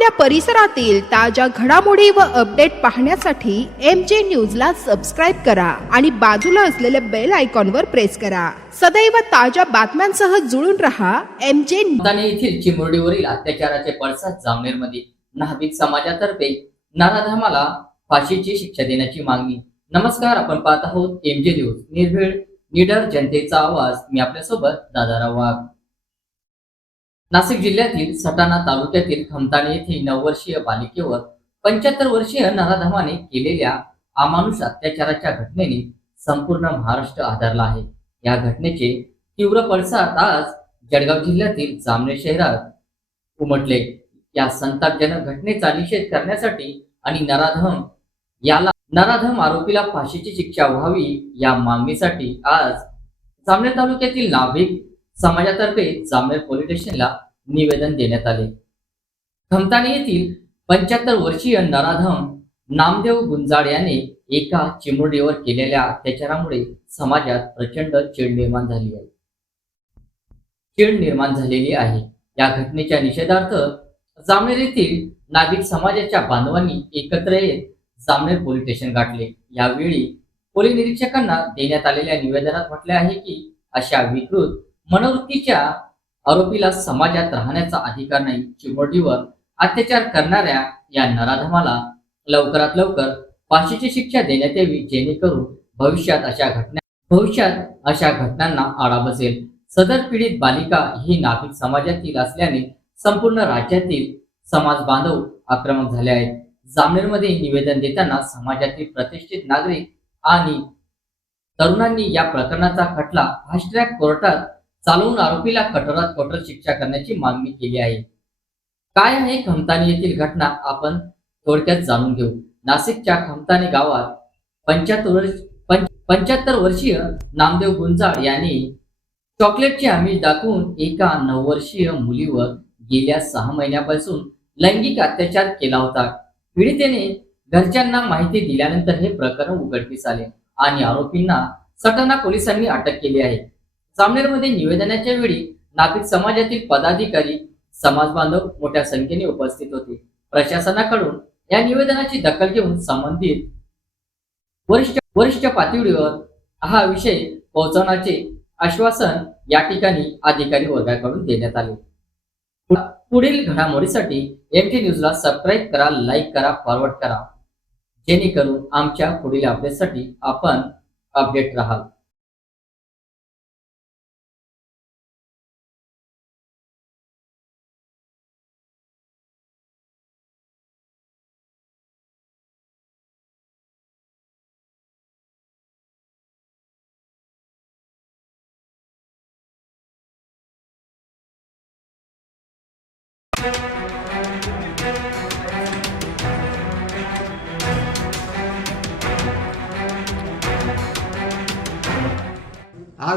आपल्या परिसरातील ताज्या घडामोडी व अपडेट पाहण्यासाठी एम जे न्यूजला सबस्क्राईब करा आणि बाजूला असलेल्या बेल आयकॉनवर प्रेस करा. सदैव ताज्या बातम्यांसह जुळून रहा एम जे येथील चिमुरडीवरील अत्याचाराचे पडसाद जामनेरमध्ये. नाभिक समाजातर्फे नराधमाला फाशीची शिक्षा देण्याची मागणी. नमस्कार आपण पाहत आहोत एम जे न्यूज निर्भीड निडर जनतेचा आवाज. मी आपल्यासोबत दादाराव वाघ. नाशिक जिल्ह्यातील सटाणा तालुक्यातील खमताणे येथे नऊ वर्षीय बालिकेवर पंच्याहत्तर वर्षीय नराधमाने केलेल्या अमानुष अत्याचाराच्या घटनेने संपूर्ण महाराष्ट्र आधारला आहे. या घटनेचे तीव्र पडसाद आज जळगाव जिल्ह्यातील जामनेर शहरात उमटले. या संतापजनक घटनेचा निषेध करण्यासाठी आणि नराधम याला नराधम आरोपीला फाशीची शिक्षा व्हावी या मागणीसाठी आज जामनेर तालुक्यातील नाभिक समाजातर्फे जामनेर पोलीस स्टेशनला निवेदन देण्यात आले. खमताने येथील पंच्याहत्तर वर्षीय नराधम नामदेव गुंजाळ याने एका चिमुरडीवर केलेल्या अत्याचारामुळे समाजात प्रचंड चीड निर्माण झाली आहे. चीड निर्माण झालेली आहे. या घटनेच्या निषेधार्थ जामनेर येथील नागरिक समाजाच्या बांधवांनी एकत्र येत जामनेर पोलीस स्टेशन गाठले. यावेळी पोलीस निरीक्षकांना देण्यात आलेल्या निवेदनात म्हटले आहे की अशा विकृत मनोवृत्तीच्या आरोपीला समाजात राहण्याचा अधिकार नाही चिमुरडीवर अत्याचार करणाऱ्या या नराधमाला लवकरात लवकर फाशीची शिक्षा देण्यात यावी जेणेकरून भविष्यात अशा घटना भविष्यात अशा घटनांना आळा बसेल. सदर पीडित बालिका ही नाभिक समाजातील असल्याने संपूर्ण राज्यातील समाज बांधव आक्रमक झाले आहेत. जामनेरमध्ये निवेदन देताना समाजातील प्रतिष्ठित नागरिक आणि तरुणांनी या प्रकरणाचा खटला फास्ट ट्रॅक कोर्टात चालवून आरोपीला कठोरात कठोर शिक्षा करण्याची मागणी केली आहे. काय आहे खमतानी येथील घटना? आपण थोडक्यात जाणून घेऊ. नाशिकच्या खमतानी गावात पंच्याहत्तर वर्ष पंच्याहत्तर वर्षीय नामदेव गुंजाळ यांनी चॉकलेटचे आमिष दाखवून एका नऊ वर्षीय मुलीवर गेल्या सहा महिन्यापासून लैंगिक अत्याचार केला होता. पीडितेने घरच्यांना माहिती दिल्यानंतर हे प्रकरण उघडकीस आले आणि आरोपींना सटाणा पोलिसांनी अटक केली आहे. जामनेरमध्ये निवेदनाच्या वेळी नागरिक समाजातील पदाधिकारी समाज बांधव मोठ्या संख्येने उपस्थित होते. प्रशासनाकडून या निवेदनाची दखल घेऊन संबंधित वरिष्ठ वरिष्ठ पातळीवर हा विषय पोहोचवण्याचे आश्वासन या ठिकाणी अधिकारी वर्गाकडून देण्यात आले. पुढील घडामोडीसाठी एम टी न्यूजला सबस्क्राईब करा लाईक करा फॉरवर्ड करा. जेणेकरून आमच्या पुढील अपडेटसाठी आपण अपडेट राहाल. आज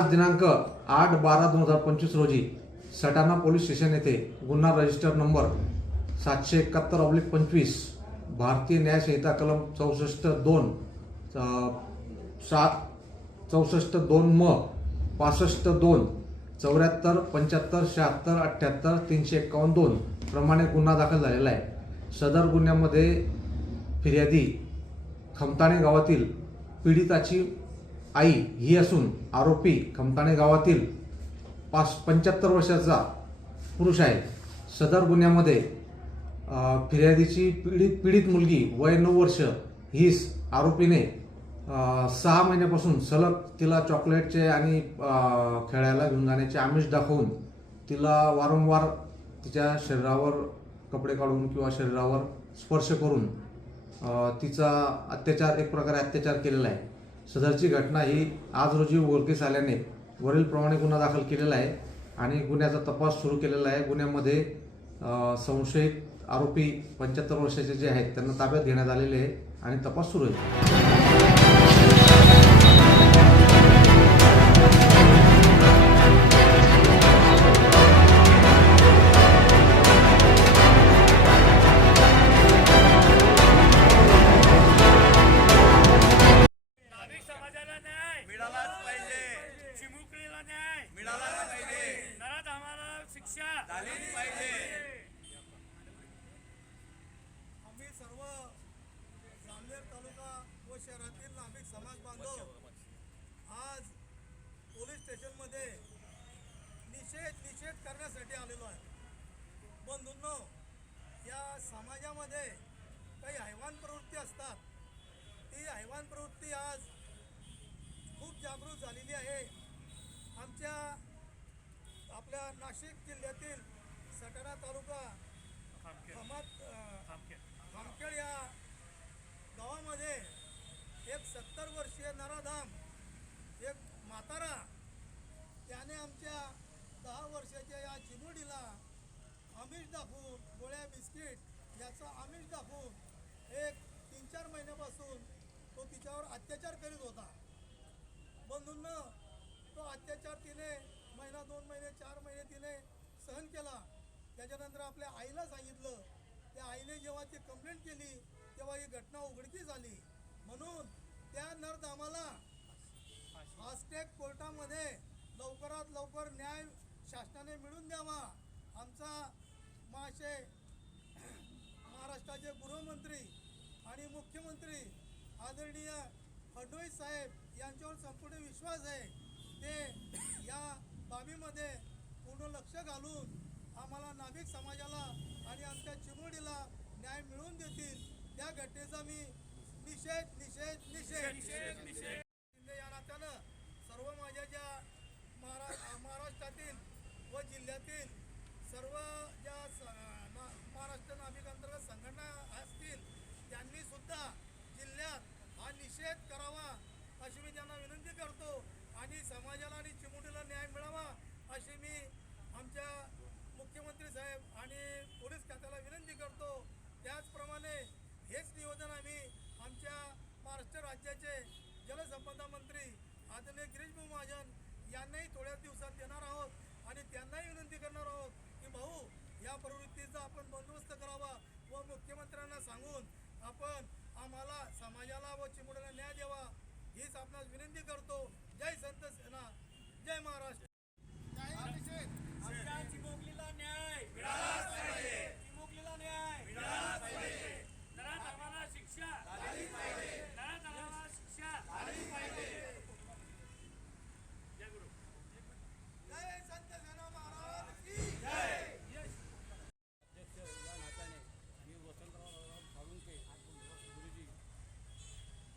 दिनांक आठ बारा दोन हजार पंचवीस रोजी सटाणा पोलीस स्टेशन येथे गुन्हा रजिस्टर नंबर सातशे एकाहत्तर ऑब्लिक पंचवीस भारतीय न्यायसंहिता कलम चौसष्ट दोन सात चौसष्ट दोन म पासष्ट दोन चौऱ्याहत्तर पंच्याहत्तर शहात्तर अठ्ठ्याहत्तर तीनशे एक्कावन्न दोन प्रमाणे गुन्हा दाखल झालेला आहे. सदर गुन्ह्यामध्ये फिर्यादी खमताणे गावातील पीडिताची आई ही असून आरोपी खमताणे गावातील पाच पंच्याहत्तर वर्षाचा पुरुष आहे. सदर गुन्ह्यामध्ये फिर्यादीची पीडित पीडित मुलगी वय नऊ वर्ष ही आरोपीने सहा महिन्यापासून सलग तिला चॉकलेटचे आणि खेळायला घेऊन जाण्याचे आमिष दाखवून तिला वारंवार तिच्या शरीरावर कपडे काढून किंवा शरीरावर स्पर्श करून तिचा अत्याचार एक प्रकारे अत्याचार केलेला आहे. सदरची घटना ही आज रोजी उघडकीस आल्याने वरीलप्रमाणे गुन्हा दाखल केलेला आहे आणि गुन्ह्याचा तपास सुरू केलेला आहे. गुन्ह्यामध्ये संशयित आरोपी पंच्याहत्तर वर्षाचे जे आहेत त्यांना ताब्यात घेण्यात आलेले आहे. आणि तपास सुरू आहे. शहरातील नाभिक समाज बांधव आज पोलीस स्टेशनमध्ये निषेध निषेध करण्यासाठी आलेलो आहे. बंधूंनो या समाजामध्ये काही हैवान प्रवृत्ती असतात. ती हैवान प्रवृत्ती आज खूप जागृत झालेली आहे. आमच्या आपल्या नाशिक जिल्ह्यातील सटाणा तालुका खामखेड या गावामध्ये एक सत्तर वर्षीय नराधाम एक म्हातारा त्याने आमच्या दहा वर्षाच्या या चिमुडीला आमिष दाखवून गोळ्या बिस्किट याचं आमिष दाखवून एक तीन चार महिन्यापासून तो तिच्यावर अत्याचार करीत होता. बंधूंना तो अत्याचार तिने महिना दोन महिने चार महिने तिने सहन केला. त्याच्यानंतर आपल्या आईला सांगितलं. त्या आईने जेव्हा ती कंप्लेंट केली तेव्हा ही घटना उघडकीस झाली म्हणून त्या नरधामाला फास्टॅग कोर्टामध्ये लवकरात लवकर न्याय शासनाने मिळून द्यावा. आमचा महाशय महाराष्ट्राचे गृहमंत्री आणि मुख्यमंत्री आदरणीय फडणवीस साहेब यांच्यावर संपूर्ण विश्वास आहे. ते या बाबीमध्ये पूर्ण लक्ष घालून आम्हाला नाभिक समाजाला आणि आमच्या चिमुडीला न्याय मिळवून देतील. त्या घटनेचा मी निषेध निषेध निषेध. शिंदे या नात्यानं सर्व माझ्या ज्या महारा महाराष्ट्रातील व जिल्ह्यातील सर्व ज्या महाराष्ट्र नाभिक अंतर्गत संघटना असतील त्यांनी सुद्धा जिल्ह्यात हा निषेध करावा अशी मी त्यांना विनंती करतो आणि समाजाला आणि चिमुटीला न्याय मिळावा अशी मी आमच्या मुख्यमंत्री साहेब आणि पोलीस खात्याला विनंती करतो. त्याचप्रमाणे हेच निवेदन आम्ही आमच्या महाराष्ट्र राज्याचे जलसंपदा मंत्री आदरणीय गिरीशभाऊ महाजन यांनाही थोड्याच दिवसात देणार आहोत आणि त्यांनाही विनंती करणार आहोत की भाऊ या प्रवृत्तीचा आपण बंदोबस्त करावा व मुख्यमंत्र्यांना सांगून आपण आम्हाला समाजाला व चिमुड्याला न्याय द्यावा हीच आपणास विनंती करतो. जय संत सेना जय महाराष्ट्र आमच्या चिमुकलीला न्याय चिमुकलीला न्याय नराधमाला शिक्षा नराधमाला शिक्षा जय गुरु जय संत सेना महाराज की जय अध्यक्ष या नात्याने मी वसंतराव साळुंके गुरुजी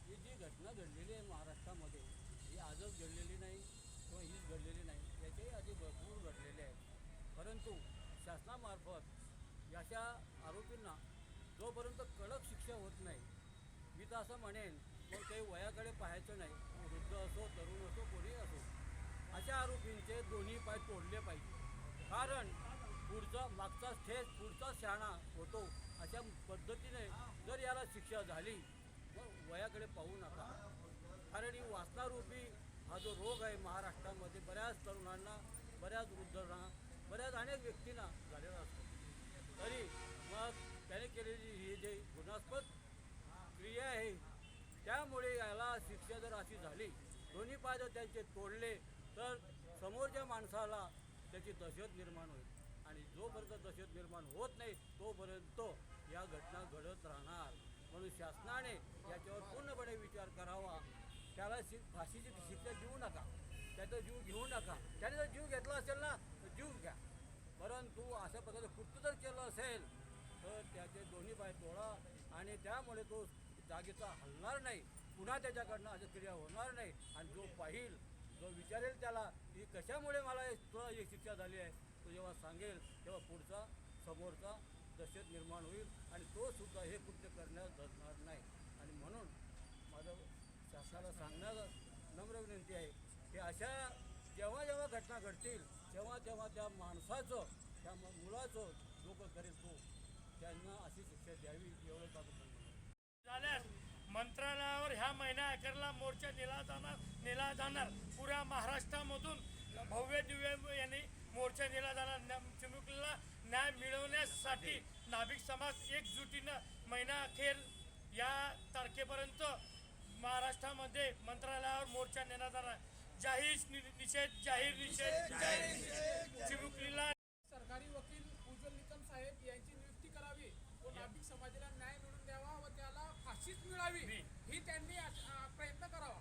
ही जी घटना घडलेली आहे महाराष्ट्रामध्ये ही आजच घडलेली नाही किंवा हीच घडलेली नाही याच्याही आधी भरपूर घडलेले परंतु शासनामार्फत याच्या आरोपींना जोपर्यंत कडक शिक्षा होत नाही मी तर असं म्हणेन पण काही वयाकडे पाहायचं नाही. वृद्ध असो तरुण असो कोणी असो अशा आरोपींचे दोन्ही पाय तोडले पाहिजे. कारण पुढचा मागचा ठेस पुढचा शहाणा होतो अशा पद्धतीने जर याला शिक्षा झाली तर वयाकडे पाहू नका. कारण ही वाचनारूपी हा जो रोग आहे महाराष्ट्रामध्ये बऱ्याच तरुणांना बऱ्याच वृद्धांना बऱ्याच अनेक व्यक्तींना झालेला असतो. तरी मग त्याने केलेली ही जे गुणास्पद क्रिया आहे त्यामुळे याला शिक्षा जर अशी झाली दोन्ही पाय जर त्यांचे तोडले तर समोरच्या माणसाला त्याची दहशत निर्माण होईल. आणि जोपर्यंत दहशत निर्माण होत नाही तोपर्यंत या घटना घडत राहणार. म्हणून शासनाने याच्यावर पूर्णपणे विचार करावा. त्याला शि फाशीची शिक्षा देऊ नका. त्याचा जीव घेऊ नका त्याने जर जीव घेतला असेल ना तर जीव घ्या परंतु अशा प्रकारचं कृत्य जर केलं असेल तर त्याचे दोन्ही पाय तोडा आणि त्यामुळे तो जागेचा हलणार नाही. पुन्हा त्याच्याकडनं अशा क्रिया होणार नाही. आणि जो पाहिल जो विचारेल त्याला की कशामुळे मला तुला ही शिक्षा झाली आहे तो जेव्हा सांगेल तेव्हा पुढचा समोरचा दहशत निर्माण होईल आणि तो सुद्धा हे कृत्य करण्यास धरणार नाही. आणि म्हणून माझं शासनाला सांगण्याचं नम्र विनंती आहे की अशा जेव्हा जेव्हा घटना घडतील तेव्हा तेव्हा त्या माणसाचं त्या मुलाचं करेल तो. त्यांना अशी शिक्षा द्यावी एवढं माझं झाल्यास मंत्रालयावर ह्या महिन्या अखेरला मोर्चा नेला जाणार नेला जाणार. पुऱ्या महाराष्ट्रामधून भव्य दिव्य यांनी मोर्चा नेला जाणार. न- चिमुकलीला न्याय मिळवण्यासाठी नाभिक समाज एकजुटीनं महिना अखेर या तारखेपर्यंत महाराष्ट्रामध्ये मंत्रालयावर मोर्चा नेला जाणार. जाहीर निषेध जाहीर निषेध. चिमुकलीला ग्रामीण समाजाला न्याय मिळून द्यावा व त्याला फाशीच मिळावी ही त्यांनी प्रयत्न करावा.